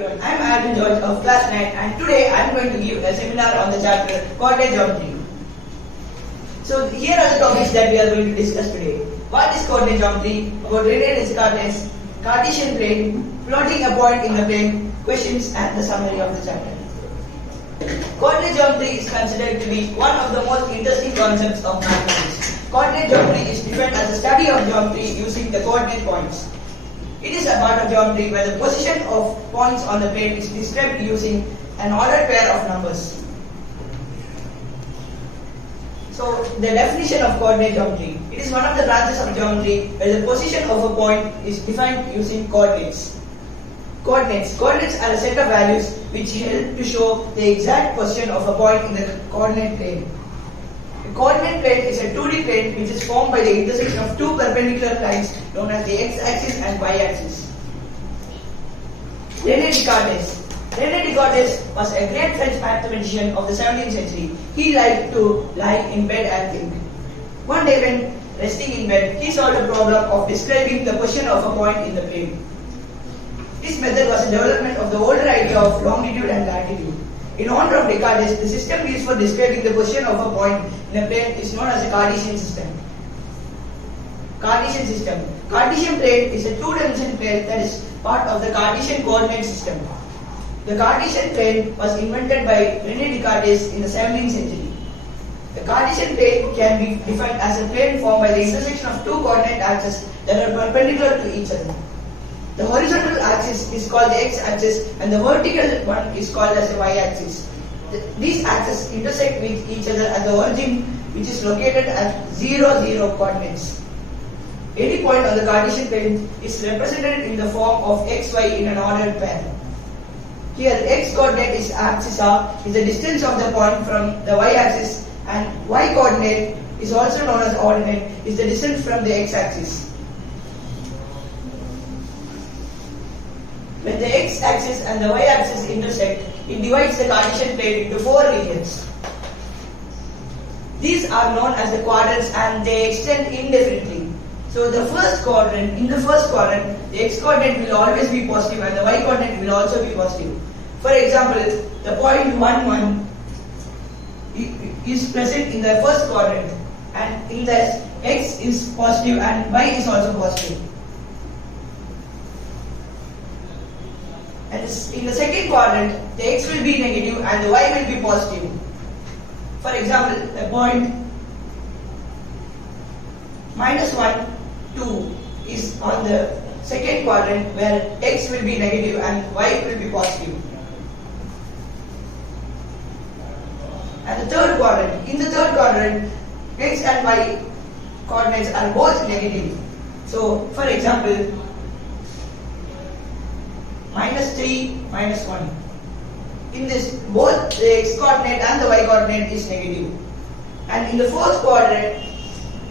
everyone, I am Albin George of class 9 and today I am going to give a seminar on the chapter coordinate geometry. So here are the topics that we are going to discuss today. What is coordinate geometry? About related coordinates, Cartesian plane, plotting a point in the plane, questions and the summary of the chapter. Coordinate geometry is considered to be one of the most interesting concepts of mathematics. Coordinate geometry is defined as the study of geometry using the coordinate points. It is a part of geometry where the position of points on the plane is described using an ordered pair of numbers. So, the definition of coordinate geometry. It is one of the branches of geometry where the position of a point is defined using coordinates. Coordinates are a set of values which help to show the exact position of a point in the coordinate plane. The coordinate plane is a 2D plane which is formed by the intersection of two perpendicular lines known as the x-axis and y-axis. René Descartes was a great French mathematician of the 17th century. He liked to lie in bed and think. One day when resting in bed, he solved a problem of describing the position of a point in the plane. This method was a development of the older idea of longitude and latitude. In honor of Descartes, the system used for describing the position of a point in a plane is known as the Cartesian system. Cartesian plane is a two-dimensional plane that is part of the Cartesian coordinate system. The Cartesian plane was invented by René Descartes in the 17th century. The Cartesian plane can be defined as a plane formed by the intersection of two coordinate axes that are perpendicular to each other. The horizontal axis is called the x-axis and the vertical one is called as the y-axis. These axes intersect with each other at the origin, which is located at 0, 0 coordinates. Any point on the Cartesian plane is represented in the form of x, y in an ordered pair. Here x coordinate is axis r is the distance of the point from the y-axis and y coordinate is also known as ordinate is the distance from the x-axis. When the x-axis and the y-axis intersect, it divides the Cartesian plane into four regions. These are known as the quadrants and they extend indefinitely. So in the first quadrant, the x-coordinate will always be positive and the y-coordinate will also be positive. For example, the point 1, 1 is present in the first quadrant and in the x is positive and y is also positive. And in the second quadrant, the x will be negative and the y will be positive. For example, a point -1, 2 is on the second quadrant where x will be negative and y will be positive. And the third quadrant, in the third quadrant, x and y coordinates are both negative. So, for example, -3, -1. In this, both the x coordinate and the y coordinate is negative. And in the fourth quadrant,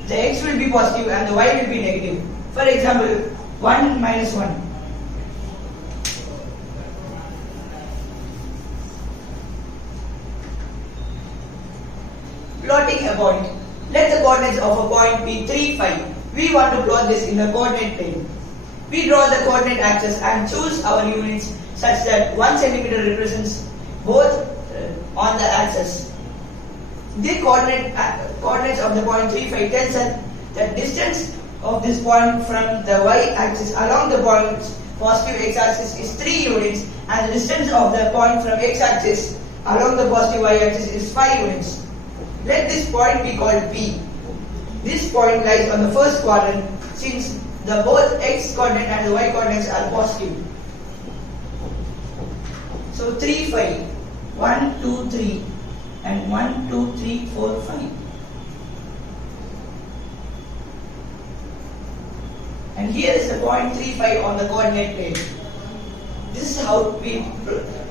the x will be positive and the y will be negative. For example, 1, -1. Plotting a point. Let the coordinates of a point be 3, 5. We want to plot this in the coordinate plane. We draw the coordinate axis and choose our units such that 1 centimeter represents both on the axis. The coordinates of the point 3, 5 tells us the distance of this point from the y-axis along the point's positive x-axis is 3 units and the distance of the point from x-axis along the positive y-axis is 5 units. Let this point be called P. This point lies on the first quadrant since the both x coordinate and the y coordinates are positive. So 3, 5. 1, 2, 3 and 1, 2, 3, 4, 5. And here is the point 3, 5 on the coordinate plane. This is how we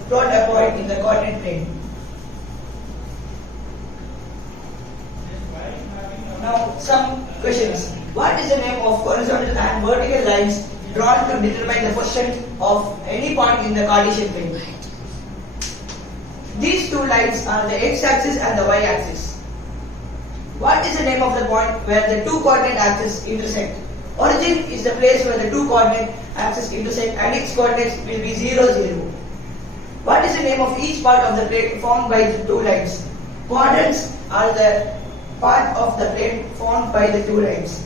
plot a point in the coordinate plane. Now some questions. What is the name of horizontal and vertical lines drawn to determine the position of any point in the Cartesian plane? These two lines are the x-axis and the y-axis. What is the name of the point where the two coordinate axes intersect? Origin is the place where the two coordinate axes intersect and its coordinates will be 0, 0. the name of each part of the plate formed by the two lines? Quadrants are the part of the plate formed by the two lines.